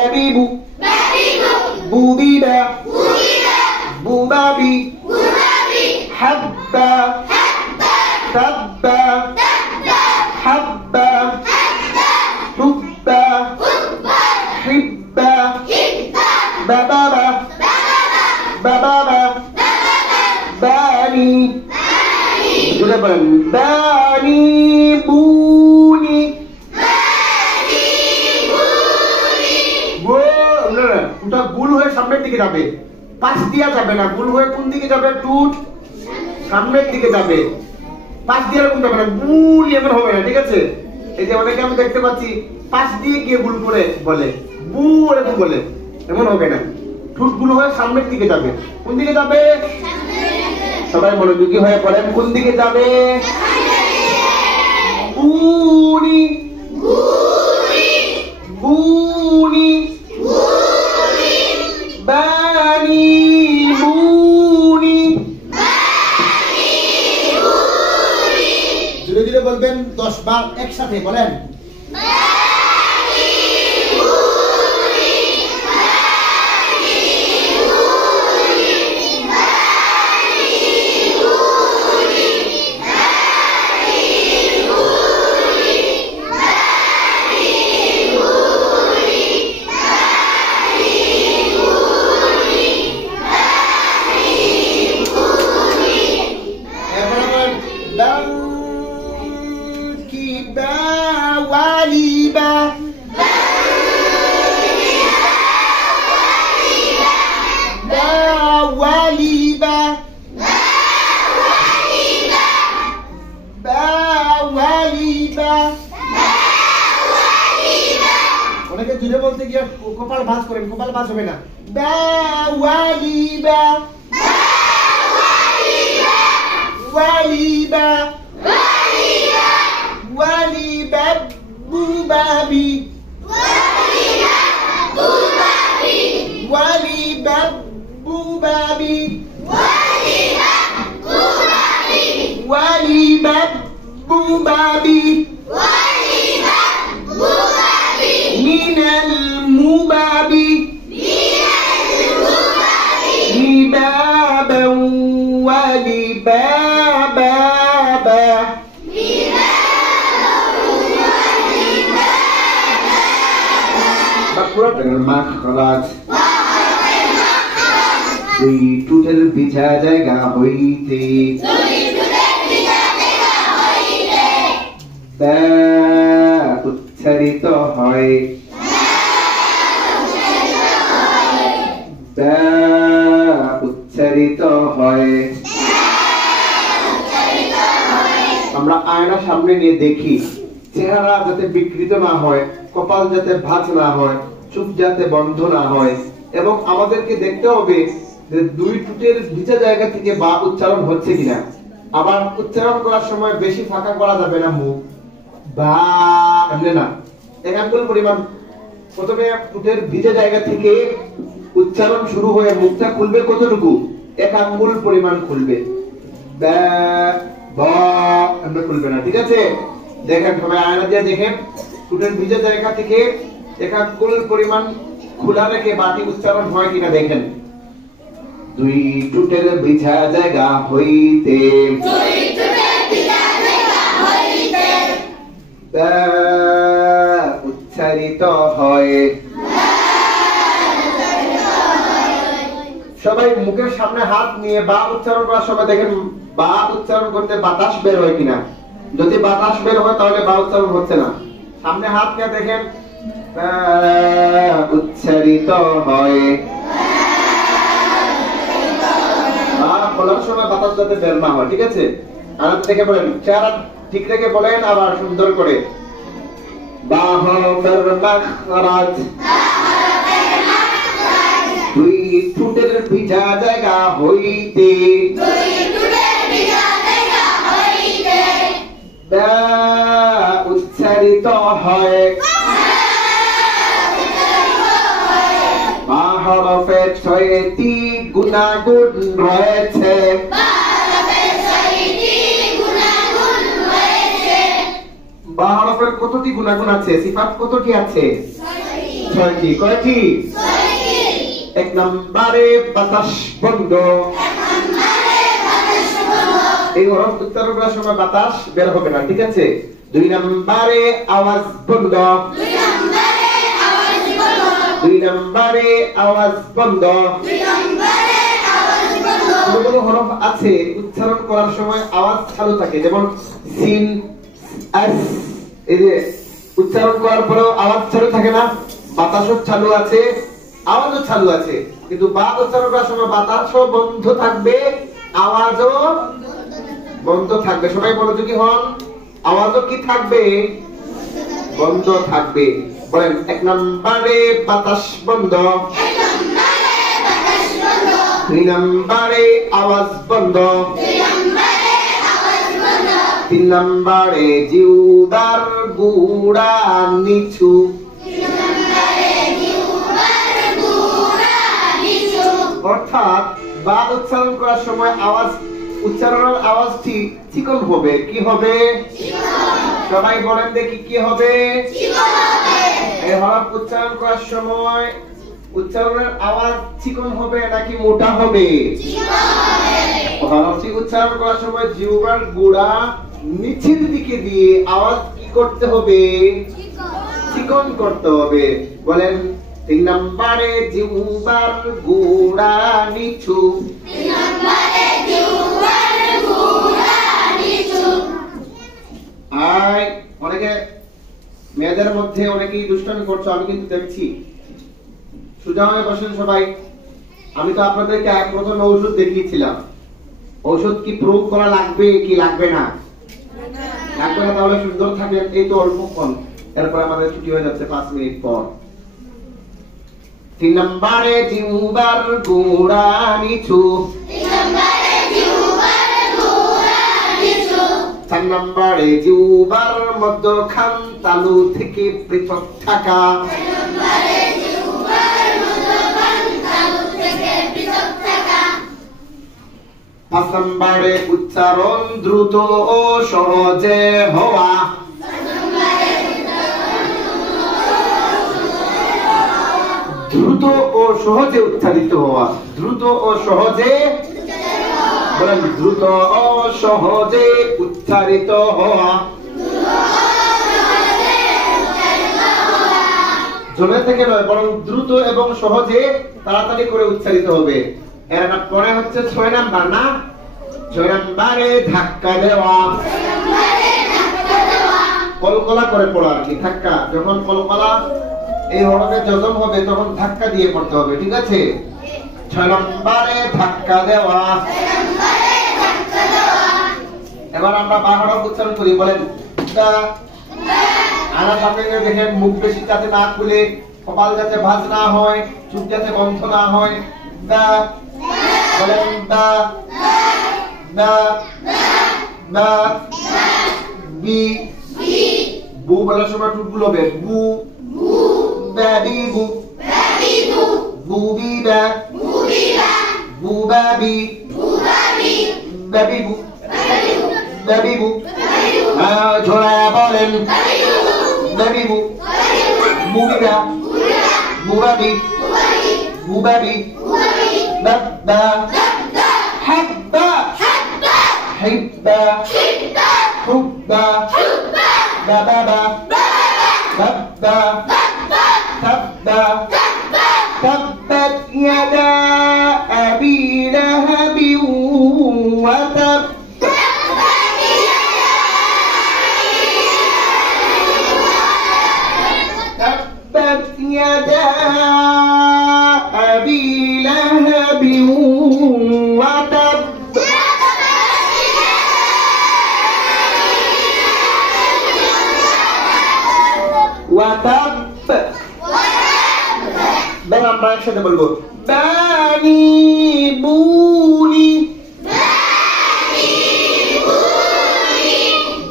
babibu, bubiba, bubabi, habba, tabba, habba, hubba, hibba, bababa, bababa, bani, bani, buni, ওটা গুল হয়ে সামনের দিকে যাবে, পাশ দিয়া যাবে না, গুল হয়ে কোন দিকে যাবে? টুট সামনের দিকে যাবে, পাশ দিয়ে এরকম যাবে না, গুল এমন হবে না, ঠিক আছে? এই যে অনেকে আমি দেখতে পাচ্ছি পাশ দিয়ে গিয়ে গুল করে বলে, বু এরকম বলে, এমন হবে না, ঠোঁট গুলো হয়ে সামনের দিকে যাবে। কোন দিকে যাবে? সবাই মনোযোগী হয়ে পড়েন, কোন দিকে যাবে? বুনি, বুনি, বানি, বুনি। ধীরে ধীরে বলবেন, 10 বার একসাথে বলেন। অনেকে জুড়ে বলতে গিয়ে কপাল ভাঁজ করেন, কপাল ভাঁজ হবে না। ওয়ালিবা, ওয়ালিবা, ওয়ালিবা, বুবাবি, ওয়ালিবা, বুবাবি, ওয়ালিবা, বুবাবি, মিনাল মুবাবি, লিবাবা, ওয়ালিবাবা, মাখরাজ, দুই ঠোঁটের ভিজা জায়গা হইতে বা উচ্চারিত হয়, বা উচ্চারিত হয়। আমরা আয়না সামনে নিয়ে দেখি, চেহারা যাতে বিকৃত না হয়, কপাল যাতে ভাঁজ না হয়, চোখ যাতে বন্ধ না হয়, এবং আমাদেরকে দেখতে হবে যে দুই ঠোঁটের ভিজা জায়গা থেকে বা উচ্চারণ হচ্ছে কিনা। আবার উচ্চারণ করার সময় বেশি ফাঁকা করা যাবে না মুখ, বা এমনি না, এক আঙ্গুল পরিমাণ প্রথমে ঠোঁটের ভিজা জায়গা থেকে উচ্চারণ শুরু হয়ে মুখটা খুলবে কতটুকু? এক আঙ্গুল পরিমাণ খুলবে, বা বা এমনি খুলবে না, ঠিক আছে? দেখেন সবাই আয়না দিয়ে দেখেন, ঠোঁটের ভিজা জায়গা থেকে এক আঙ্গুল পরিমাণ খোলা রেখে বাকি উচ্চারণ হয় কিনা দেখেন। দুই ঠোঁটের ভিজা জায়গা হইতে উচ্চারিত হয়। সবাই মুখের সামনে হাত নিয়ে বা উচ্চারণ করার সময় দেখেন বা উচ্চারণ করতে বাতাস বের হয় কিনা। যদি বাতাস বের হয় তাহলে বা উচ্চারণ হচ্ছে না। সামনে হাত নিয়ে দেখেন উচ্চারিত হয়। বলার সময় বাতাস যাতে বের না হয়, ঠিক আছে? আর থেকে বলেন, চেহারা ঠিক রেখে বলেন, আবার সুন্দর করে। বাহরের মাখরাজ, দুই ঠোঁটের ভিজা জায়গা হইতে বা উচ্চারিত হয়। হরফে 6টি গুণাগুণ রয়েছে। বা হরফের কতটি গুণাগুণ আছে? সিফাত কতটি আছে? ছয়টি। কয়টি? এক নম্বরে বাতাস বন্ধ। এই হরফ উচ্চারণ করার সময় বাতাস বের হবে না, ঠিক আছে? দুই নম্বরে আওয়াজ বন্ধ। দুই নম্বরে আওয়াজ বন্ধ। কোনো হরফ আছে উচ্চারণ করার সময় আওয়াজ চালু থাকে, যেমন সিন, আস, এই যে উচ্চারণ করার পরেও আওয়াজ চালু থাকে না, বাতাসও চালু আছে, আওয়াজও চালু আছে। কিন্তু বা উচ্চারণ করার সময় বাতাসও বন্ধ থাকবে, আওয়াজও বন্ধ থাকবে। সবাই মনোযোগী হন, আওয়াজও কি থাকবে? বন্ধ থাকবে। বলেন, এক নম্বরে বাতাস বন্ধ। দুই নম্বরে আওয়াজ বন্ধ। তিন নম্বরে জিহ্বার গুড়া নিচু। অর্থাৎ বা উচ্চারণ করার সময় আওয়াজ, উচ্চারণের আওয়াজটি চিকন হবে। কি হবে? সবাই বলেন দেখি, কি হবে? এই হরফ উচ্চারণ করার সময় উচ্চারণের আওয়াজ চিকন হবে নাকি মোটা হবে? হরফটি উচ্চারণ করার সময় জিহ্বার গুড়া নিচের দিকে দিয়ে আওয়াজ কি করতে হবে? চিকন করতে হবে। বলেন, তিন নম্বরে জিহ্বার গুড়া নিচু। অনেকে মেয়েদের মধ্যে অনেকেই দুষ্টামি করছো, আমি কিন্তু দেখছি। সোজা হয়ে বসেন সবাই। আমি তো আপনাদেরকে প্রথমে ঔষধ দেখিয়েছিলাম। ঔষধ কি প্রয়োগ করা লাগবে কি লাগবে না? লাগবে না, তাহলে সুন্দর থাকবেন। এই তো অল্পক্ষণ, এরপর আমাদের ছুটি হয়ে যাচ্ছে 5 মিনিট পর। তিন নম্বরে জিহ্বার গুড়া নিচু। চার নম্বরে জিহ্বার মধ্যখান তালু থেকে পৃথক থাকা। পাঁচ নম্বরে উচ্চারণ দ্রুত ও সহজে হওয়া। দ্রুত ও সহজে উচ্চারিত হওয়া। দ্রুত ও সহজে, বলেন, দ্রুত ও সহজে উচ্চারিত হওয়া। জমে থেকে নয়, বরং দ্রুত এবং সহজে তাড়াতাড়ি করে উচ্চারিত হবে। এর পরে হচ্ছে 6 নাম্বার, না? 6 নাম্বারে ধাক্কা দেওয়া। কলকলা করে পড়া আর কি, ধাক্কা। যখন কলকলা এই হরফে জজম হবে তখন ধাক্কা দিয়ে পড়তে হবে, ঠিক আছে? 6 নম্বরে ধাক্কা দেওয়া। এবার আমরা বা হরফ উচ্চারণ করি। বলেন, আনা সামনে দেখেন, মুখ বেশি যাতে না খুলে, কপাল যাতে ভাঁজ না হয়, চোখ যাতে বন্ধ না হয়। দা, বলেন, দা, দা, দা, বি। বু বলার সময় টুটগুলো হবে। বু, baby boo, booby ba, boo baby, baby boo, baby boo. ঝোলা বলেন, baby boo, booby ba, boo baby, boo baby, dabba, habba, hibba, hubba, bababa, babba. تبا تبت يدا أبي لهب وتب. تبت يدا أبي لهب وتب. وتب. Ben আমরা একসাথে বলবো, বানি বুনি,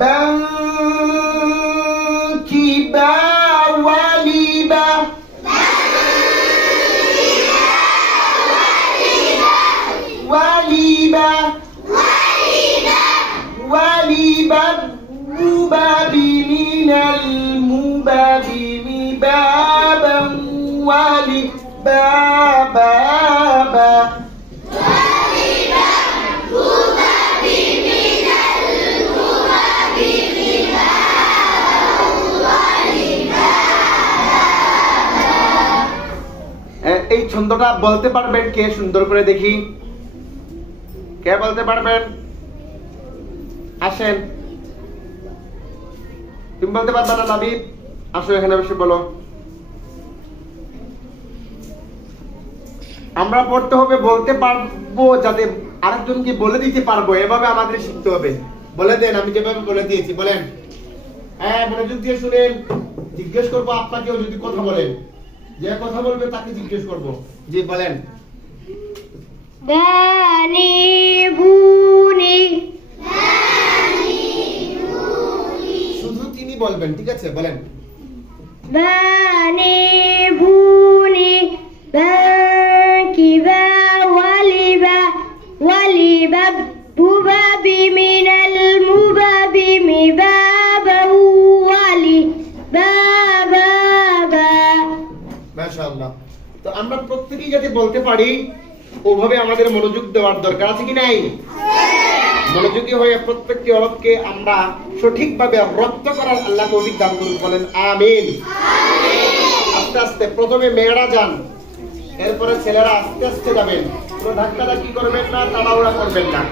বানকি বা ওয়ালিবা, ওয়ালিবা, ওয়ালিবা মুবাবি মিনাল মুবাবি বাবান ওয়ালি বা বা বা এই ছন্দটা বলতে পারবেন কে সুন্দর করে দেখি? কে বলতে পারবেন? আসেন। তুমি বলতে পারবে না নাবিদ? আসো এখানে বসে বলো। আমরা পড়তে হবে, বলতে পারবো, যাতে আরেকজনকে বলে দিতে পারবো, এভাবে আমাদের শিখতে হবে। বলে দেন, আমি যেভাবে বলে দিয়েছি বলেন। হ্যাঁ, মনোযোগ দিয়ে শুনেন। জিজ্ঞেস করবো আপনাকেও যদি কথা বলেন, যে কথা বলবে তাকে জিজ্ঞেস করবো। জি বলেন। দানি বুনি, শুধু তিনি বলবেন, ঠিক আছে? বলেন। দানি বুনি বাকিবা ওয়ালিবা ওয়ালিবা বুবাবি মিনাল মুবাবি মিবাবা ওয়ালি বাবা বা। মাশাআল্লাহ। তো আমরা প্রত্যেকেই যাতে বলতে পারি, ওভাবে আমাদের মনোযোগ দেওয়ার দরকার আছে কি নাই? মনোযোগী হয়ে প্রত্যেকটি হরফকে আমরা সঠিকভাবে রপ্ত করার আল্লাহ তৌফিক দান করুন। বলেন আমিন। আস্তে আস্তে প্রথমে মেয়েরা যান, এরপরে ছেলেরা আস্তে আস্তে যাবেন। কোনো ধাক্কাধাক্কি করবেন না, তাড়াহুড়া করবেন না।